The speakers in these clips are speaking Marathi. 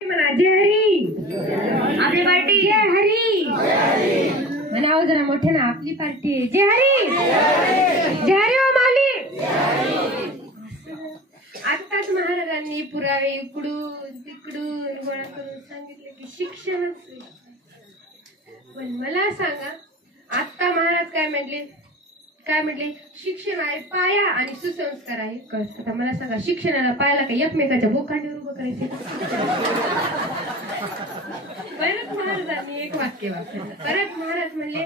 म्हणा जय हरी. आपली पार्टी जय हरी म्हणावं जरा मोठे ना. आपली पार्टी जय हरी. जय हरी ओ माऊली. आत्ताच महाराजांनी पुरावे इकडून तिकडून गोळा करून सांगितले की शिक्षणच. पण मला सांगा आत्ता महाराज काय म्हटले शिक्षण आहे पाया आणि सुसंस्कार आहे कळ. आता मला सांगा शिक्षणाला पायाला काही एकमेकाच्या बोकांडीवर उभं करायचे. परत महाराजांनी एक वाक्य वापरलं. परत महाराज म्हणले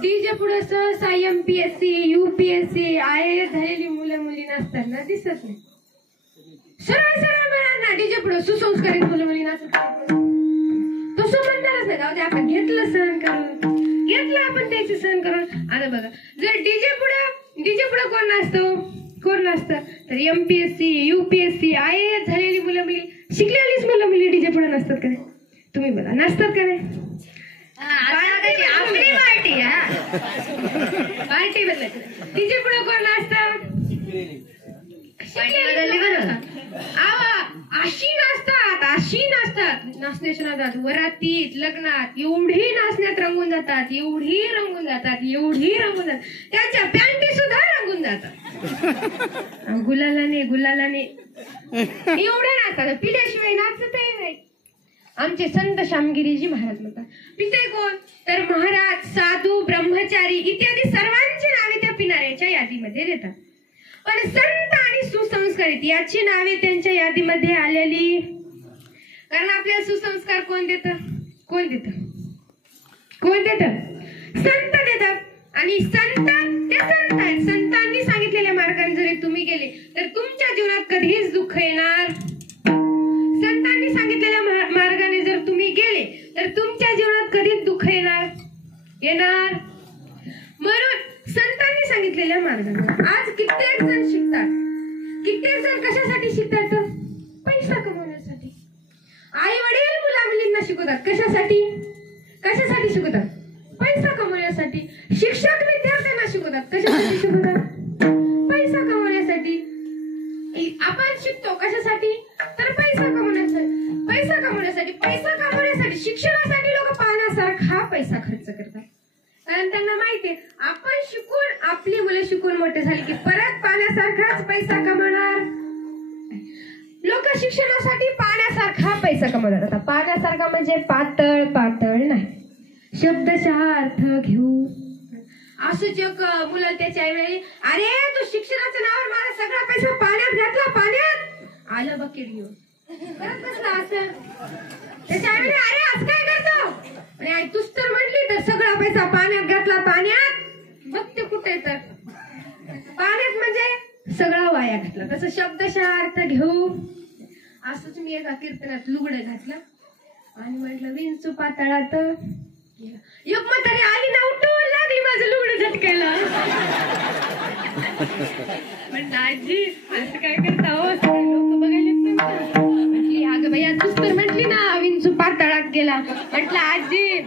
डीजे पुढे सहसा MPSC UPSC IAS झालेली मुलं मुली नसताना दिसत नाही. सरळ सरळ मुलांना डीजे पुढे सुसंस्कारित मुलं मुली नसत. तसं म्हणणारच नाही. जाऊ आपण घेतलं सहन करून घेतलं आपण त्याचे सहन करून. आता बघा जर डीजे पुढे कोण नसतं तर MPSC UPSC IAS झालेली मुलं मुली शिकलेलीच मुलं मुली डीजे पुढे नसतात का नाही. तुम्ही बघा नसतात का नाही. आपली पार्टी बदलायची. डीजे पुढे कोण नसतं अशी नसतात नाचण्याच्या नादात वरातीत लग्नात एवढी नाचण्यात रंगून जातात एवढी रंगून जातात त्यांच्या पॅन्टी सुद्धा रंगून जातात. गुलालाने एवढे नाचतात पिल्याशिवाय नाचतही नाही. आमचे संत श्यामगिरीजी महाराज म्हणतात पिते कोण तर महाराज साधू ब्रह्मचारी इत्यादी सर्वांची नावे त्या पिणाऱ्याच्या यादीमध्ये देतात. पण संत आणि सुसंस्कारित याची नावे त्यांच्या यादीमध्ये आलेली. कारण आपल्याला सुसंस्कार कोण देत संत देतात. आणि संत आहेत. संतांनी सांगितलेल्या मार्गाने जरी तुम्ही गेले तर तुमच्या जीवनात कधीच दुःख येणार. संतांनी सांगितलेल्या मार्गाने जर तुम्ही गेले तर तुमच्या जीवनात कधीच दुःख येणार. म्हणून संतांनी सांगितलेल्या मार्गाने आज कित्येक जण शिकतात. कित्येक जण कशासाठी शिकतात पैसा कमवण्यासाठी. आई वडील मुला मुलींना शिकवतात कशासाठी शिकवतात पैसा कमवण्यासाठी. शिक्षक विद्यार्थ्यांना शिकवतात कशासाठी शिकवतात पैसा कमवण्यासाठी. आपण शिकतो कशासाठी तर पैसा कमवण्यासाठी शिक्षणासाठी लोक पाण्यासारखा पैसा खर्च करतात. कारण त्यांना माहितीये आपण शिकून आपली मुलं शिकून मोठे झाली की परत पाण्यासारखाच पैसा कमवणार. लोक शिक्षणासाठी पाण्यासारखा पैसा कमवतात. आता पाण्यासारखा म्हणजे पातळ नाही. शब्दशः अर्थ घेऊ असं जग मुलं त्याच्या वेळी अरे तू शिक्षणाच्या नावावर मला सगळा पैसा पाण्यात घातला. पाण्यात आलं बकेट घेऊन करत बसला असं. त्याच्या वेळी अरे आज काय करतो आणि आई तूच तर म्हटली तर सगळा पैसा पाण्यात घातला. पाण्यात बघते कुठे तर पाण्यात म्हणजे सगळा वाया घातला. तसं शब्दशः अर्थ घेऊ. असंच मी एका कीर्तनात लुगडं घातलं आणि म्हटलं विंचू पातळात युगमतारी आली ना उठवून लागली माझं लुगडं झटकायला. म्हणलं आजी असं काय करता हो लोक बघायला. म्हटली अगं भैया तूच तर म्हटली ना विंचू पातळात गेला. म्हटलं आजी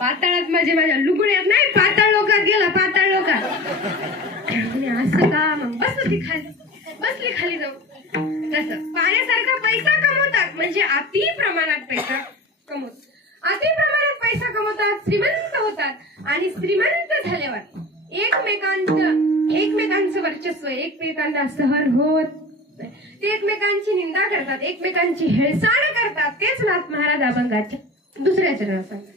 पाताळात माझ्या लुगड्यात नाही पाताळ लोकात गेला. पाताळ लोकात असं का. मग बसली खाली जाऊ. तसं पाण्यासारखा पैसा कमवतात म्हणजे अति प्रमाणात पैसा कमवतात श्रीमंत होतात. आणि श्रीमंत झाल्यावर एकमेकांचं वर्चस्व एकमेकांना सहन होत. ते एकमेकांची निंदा करतात एकमेकांची हेळसाण करतात. तेच नाथ महाराज अभंगाच्या दुसऱ्या चरणात सांगतात.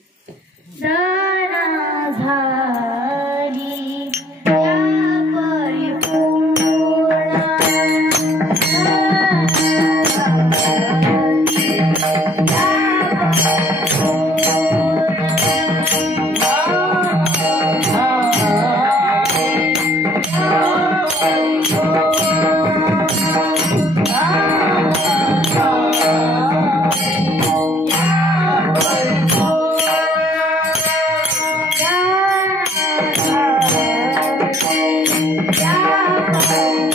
Yeah.